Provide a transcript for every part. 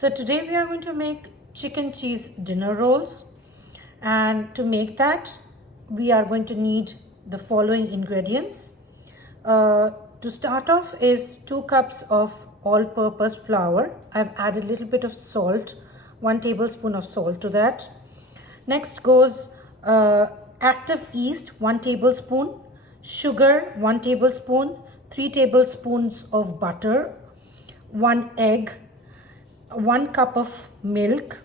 So today we are going to make chicken cheese dinner rolls, and to make that we are going to need the following ingredients. To start off is 2 cups of all-purpose flour. I've added a little bit of salt, 1 tablespoon of salt to that. Next goes active yeast, 1 tablespoon, sugar, 1 tablespoon, 3 tablespoons of butter, 1 egg, 1 cup of milk,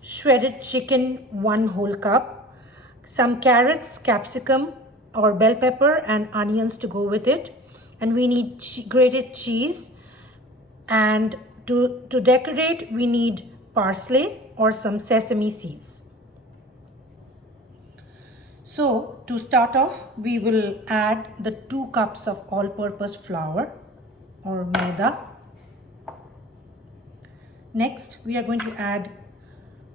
shredded chicken 1 whole cup, some carrots, capsicum or bell pepper and onions to go with it, and we need grated cheese, and to decorate we need parsley or some sesame seeds. So to start off, we will add the 2 cups of all-purpose flour or maida. Next, we are going to add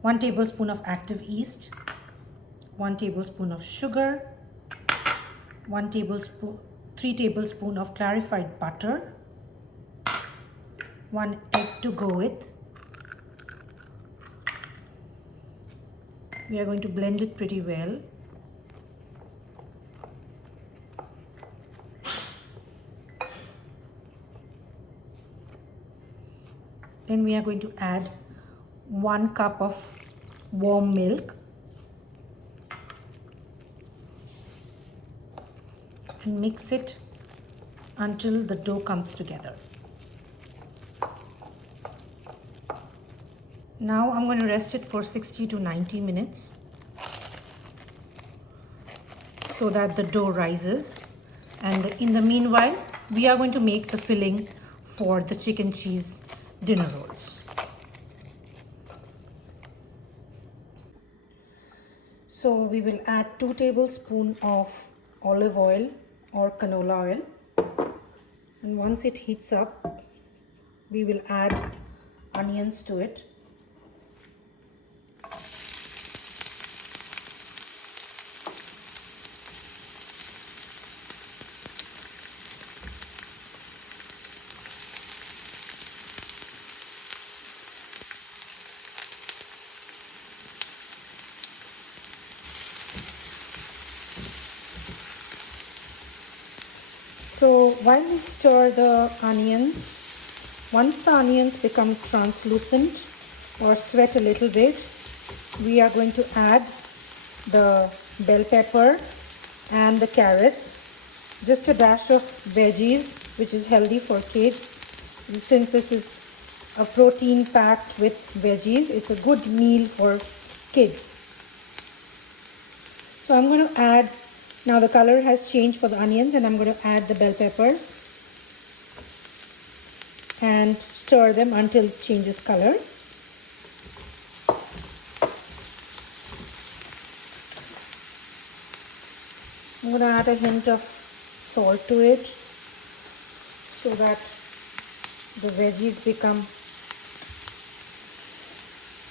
1 tablespoon of active yeast, 1 tablespoon of sugar, 3 tablespoons of clarified butter, 1 egg to go with. We are going to blend it pretty well. Then we are going to add 1 cup of warm milk and mix it until the dough comes together. Now I'm going to rest it for 60 to 90 minutes so that the dough rises, and in the meanwhile we are going to make the filling for the chicken cheese dinner rolls. So we will add 2 tablespoons of olive oil or canola oil, and once it heats up we will add onions to it. So while we stir the onions, once the onions become translucent or sweat a little bit, we are going to add the bell pepper and the carrots, just a dash of veggies, which is healthy for kids. Since this is a protein packed with veggies, it's a good meal for kids. So I'm going to add, now the color has changed for the onions, and I'm going to add the bell peppers and stir them until it changes color. I'm going to add a hint of salt to it so that the veggies become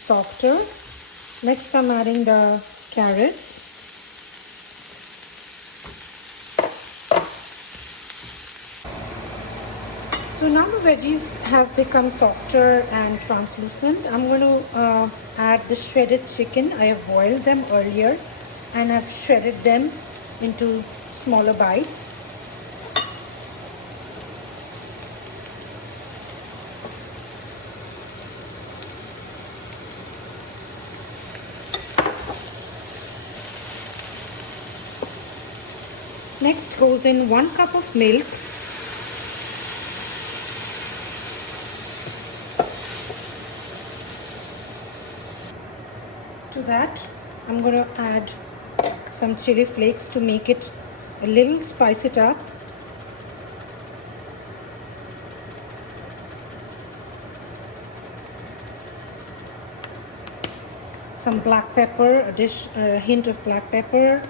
softer. Next, I'm adding the carrots. So now the veggies have become softer and translucent. I'm going to add the shredded chicken. I have boiled them earlier and I've shredded them into smaller bites. Next goes in 1 cup of milk, to that I'm going to add some chili flakes to make it a little spice it up. Some black pepper, a hint of black pepper.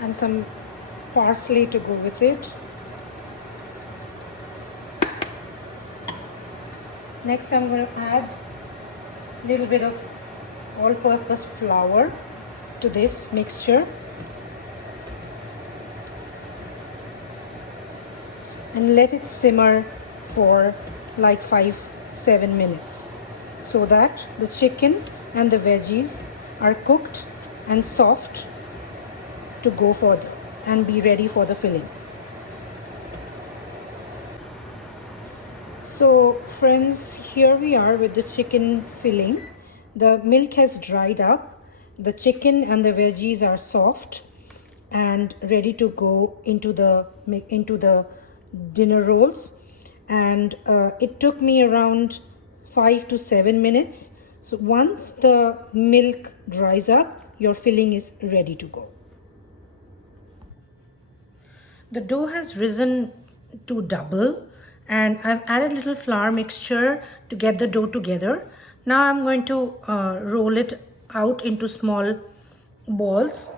And some parsley to go with it. Next I'm going to add a little bit of all-purpose flour to this mixture and let it simmer for like 5-7 minutes so that the chicken and the veggies are cooked and soft to go further and be ready for the filling. So friends, here we are with the chicken filling. The milk has dried up, the chicken and the veggies are soft and ready to go into the dinner rolls, and it took me around 5 to 7 minutes. So once the milk dries up, your filling is ready to go. The dough has risen to double, and I've added a little flour mixture to get the dough together. Now I'm going to roll it out into small balls.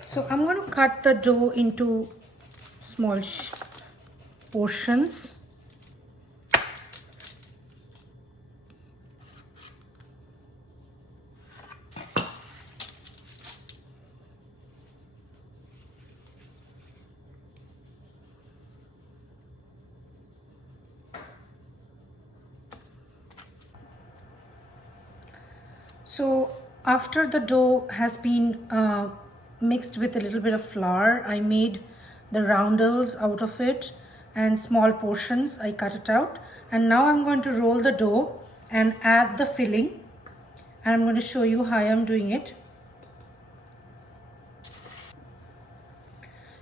So I'm going to cut the dough into small portions. So after the dough has been mixed with a little bit of flour, I made the roundels out of it and small portions. I cut it out, and now I'm going to roll the dough and add the filling, and I'm going to show you how I'm doing it.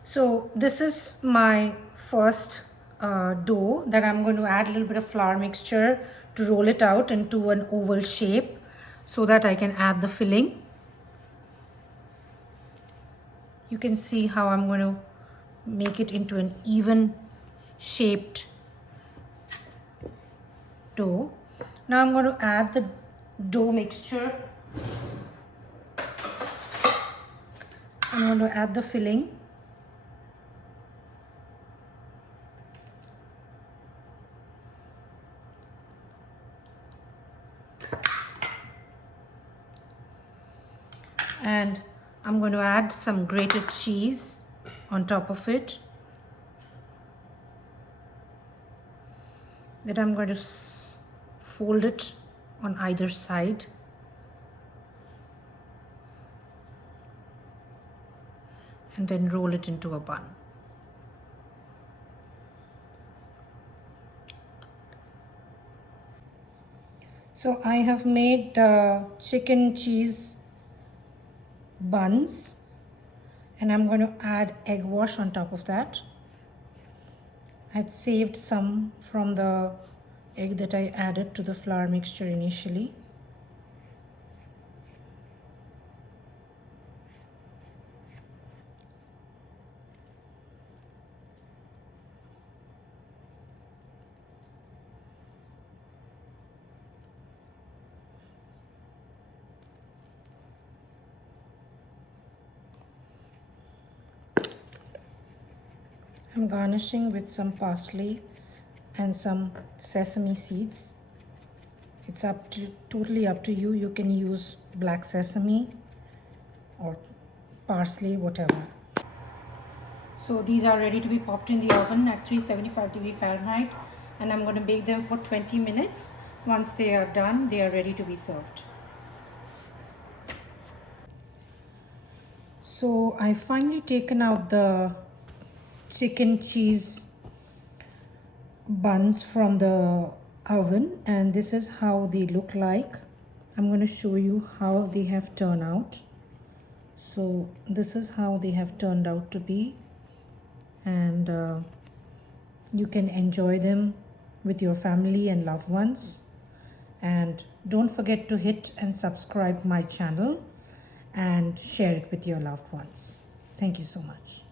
So this is my first dough that I'm going to add a little bit of flour mixture to roll it out into an oval shape so that I can add the filling. You can see how I'm going to make it into an even shaped dough. Now I'm going to add the dough mixture. I'm going to add the filling. And I'm going to add some grated cheese on top of it. Then I'm going to fold it on either side. And then roll it into a bun. So I have made the chicken cheese buns, and I'm going to add egg wash on top of that. I had saved some from the egg that I added to the flour mixture initially. I'm garnishing with some parsley and some sesame seeds. It's totally up to you. You can use black sesame or parsley, whatever. So these are ready to be popped in the oven at 375 degree Fahrenheit, and I'm going to bake them for 20 minutes. Once they are done, they are ready to be served. So I finally taken out the chicken cheese buns from the oven, and this is how they look like. I'm going to show you how they have turned out. So this is how they have turned out to be, and you can enjoy them with your family and loved ones. And don't forget to hit and subscribe my channel and share it with your loved ones. Thank you so much.